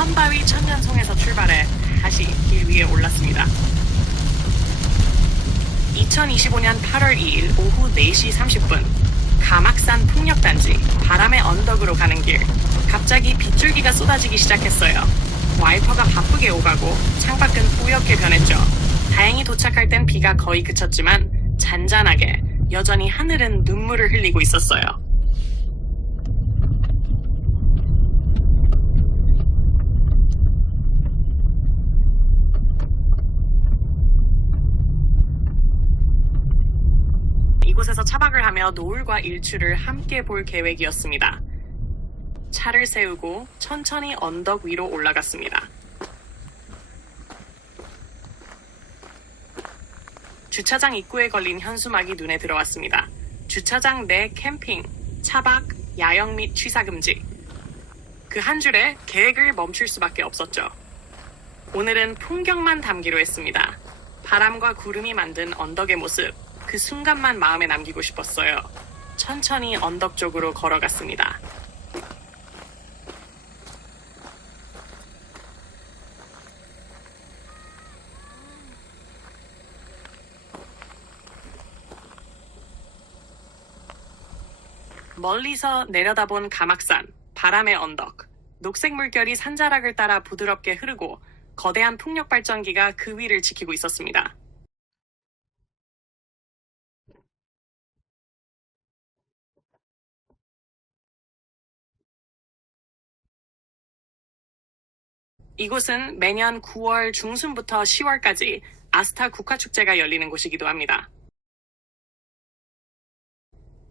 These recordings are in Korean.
선바위 천년송에서 출발해 다시 길 위에 올랐습니다. 2025년 8월 2일 오후 4시 30분 가막산 풍력단지 바람의 언덕으로 가는 길 갑자기 빗줄기가 쏟아지기 시작했어요. 와이퍼가 바쁘게 오가고 창밖은 뿌옇게 변했죠. 다행히 도착할 땐 비가 거의 그쳤지만 잔잔하게 여전히 하늘은 눈물을 흘리고 있었어요. 이곳에서 차박을 하며 노을과 일출을 함께 볼 계획이었습니다. 차를 세우고 천천히 언덕 위로 올라갔습니다. 주차장 입구에 걸린 현수막이 눈에 들어왔습니다. 주차장 내 캠핑, 차박, 야영 및 취사 금지. 그 한 줄에 계획을 멈출 수밖에 없었죠. 오늘은 풍경만 담기로 했습니다. 바람과 구름이 만든 언덕의 모습, 그 순간만 마음에 남기고 싶었어요. 천천히 언덕 쪽으로 걸어갔습니다. 멀리서 내려다본 가막산, 바람의 언덕, 녹색 물결이 산자락을 따라 부드럽게 흐르고 거대한 풍력 발전기가 그 위를 지키고 있었습니다. 이곳은 매년 9월 중순부터 10월까지 아스타 국화축제가 열리는 곳이기도 합니다.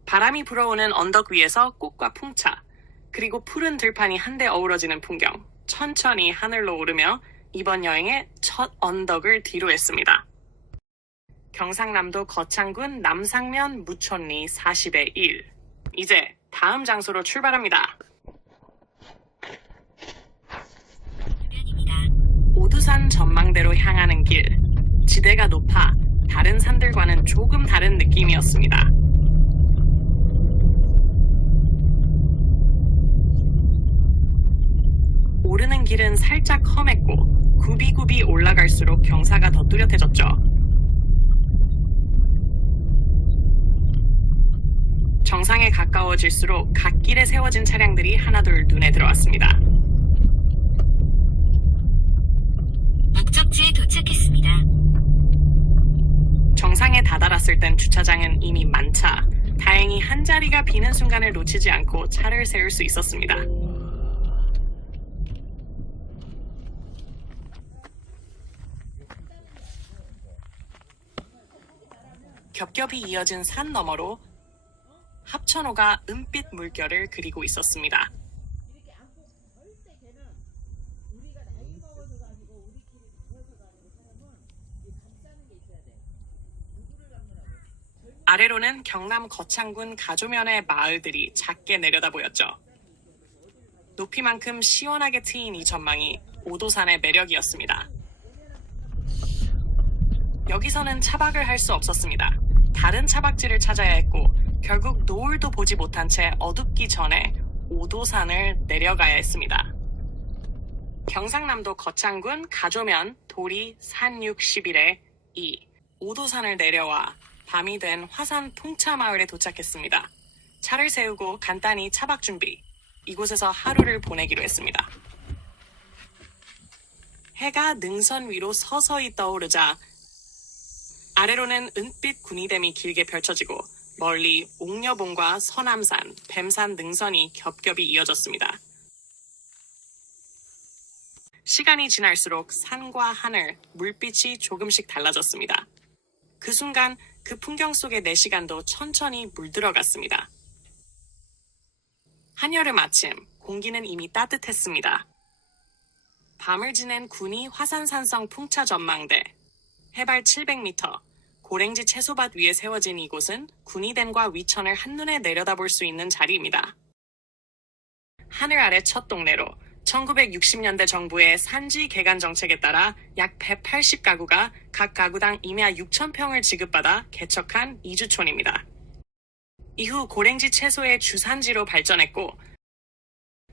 바람이 불어오는 언덕 위에서 꽃과 풍차, 그리고 푸른 들판이 한데 어우러지는 풍경, 천천히 하늘로 오르며 이번 여행의 첫 언덕을 뒤로 했습니다. 경상남도 거창군 남상면 무촌리 40의 1. 이제 다음 장소로 출발합니다. 오두산 전망대로 향하는 길. 지대가 높아 다른 산들과는 조금 다른 느낌이었습니다. 오르는 길은 살짝 험했고 굽이굽이 올라갈수록 경사가 더 뚜렷해졌죠. 정상에 가까워질수록 갓길에 세워진 차량들이 하나둘 눈에 들어왔습니다. 목적지에 도착했습니다. 정상에 다다랐을 땐 주차장은 이미 만차. 다행히 한 자리가 비는 순간을 놓치지 않고 차를 세울 수 있었습니다. 겹겹이 이어진 산 너머로 합천호가 은빛 물결을 그리고 있었습니다. 아래로는 경남 거창군 가조면의 마을들이 작게 내려다 보였죠. 높이만큼 시원하게 트인 이 전망이 오도산의 매력이었습니다. 여기서는 차박을 할 수 없었습니다. 다른 차박지를 찾아야 했고 결국 노을도 보지 못한 채 어둡기 전에 오도산을 내려가야 했습니다. 경상남도 거창군 가조면 도리 산육 11에 2 오도산을 내려와 밤이 된 화산 풍차 마을에 도착했습니다. 차를 세우고 간단히 차박 준비. 이곳에서 하루를 보내기로 했습니다. 해가 능선 위로 서서히 떠오르자 아래로는 은빛 군이댐이 길게 펼쳐지고 멀리 옥녀봉과 서남산, 뱀산 능선이 겹겹이 이어졌습니다. 시간이 지날수록 산과 하늘, 물빛이 조금씩 달라졌습니다. 그 순간 그 풍경 속의 내 시간도 천천히 물들어갔습니다. 한여름 아침, 공기는 이미 따뜻했습니다. 밤을 지낸 군이 화산산성 풍차 전망대, 해발 700m, 고랭지 채소밭 위에 세워진 이곳은 군이댐과 위천을 한눈에 내려다볼 수 있는 자리입니다. 하늘 아래 첫 동네로 1960년대 정부의 산지 개간 정책에 따라 약 180가구가 각 가구당 임야 6,000평을 지급받아 개척한 이주촌입니다. 이후 고랭지 채소의 주산지로 발전했고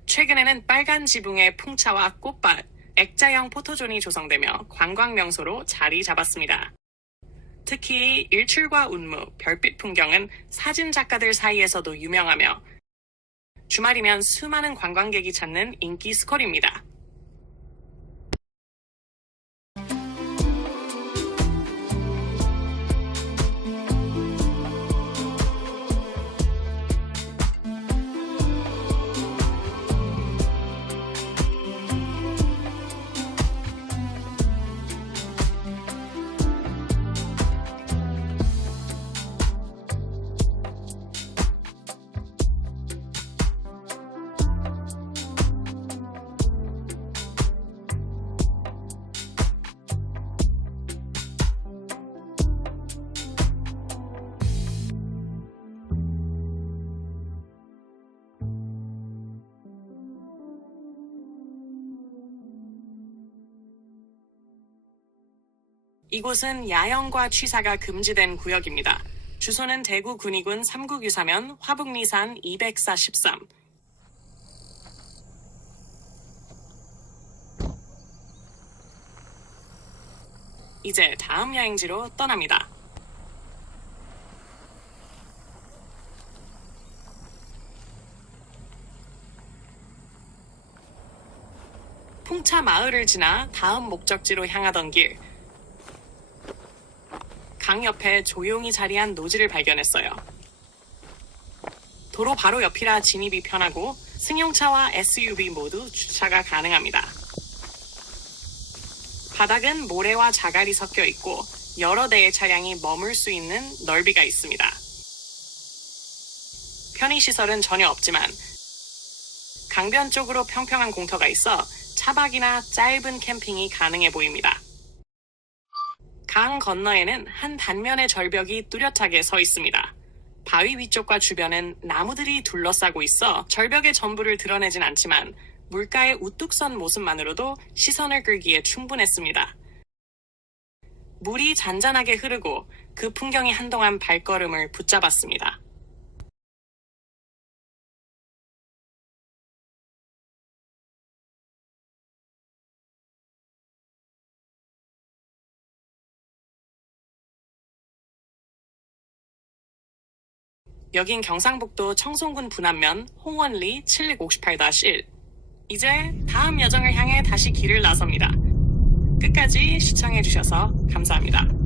최근에는 빨간 지붕의 풍차와 꽃밭, 액자형 포토존이 조성되며 관광 명소로 자리 잡았습니다. 특히 일출과 운무, 별빛 풍경은 사진 작가들 사이에서도 유명하며 주말이면 수많은 관광객이 찾는 인기 스콜입니다. 이곳은 야영과 취사가 금지된 구역입니다. 주소는 대구 군위군 삼국유사면 화북리산 243. 이제 다음 여행지로 떠납니다. 풍차 마을을 지나 다음 목적지로 향하던 길. 강 옆에 조용히 자리한 노지를 발견했어요. 도로 바로 옆이라 진입이 편하고 승용차와 SUV 모두 주차가 가능합니다. 바닥은 모래와 자갈이 섞여 있고 여러 대의 차량이 머물 수 있는 넓이가 있습니다. 편의시설은 전혀 없지만 강변 쪽으로 평평한 공터가 있어 차박이나 짧은 캠핑이 가능해 보입니다. 강 건너에는 한 단면의 절벽이 뚜렷하게 서 있습니다. 바위 위쪽과 주변은 나무들이 둘러싸고 있어 절벽의 전부를 드러내진 않지만 물가의 우뚝 선 모습만으로도 시선을 끌기에 충분했습니다. 물이 잔잔하게 흐르고 그 풍경이 한동안 발걸음을 붙잡았습니다. 여긴 경상북도 청송군 분안면 홍원리 7658-1. 이제 다음 여정을 향해 다시 길을 나섭니다. 끝까지 시청해주셔서 감사합니다.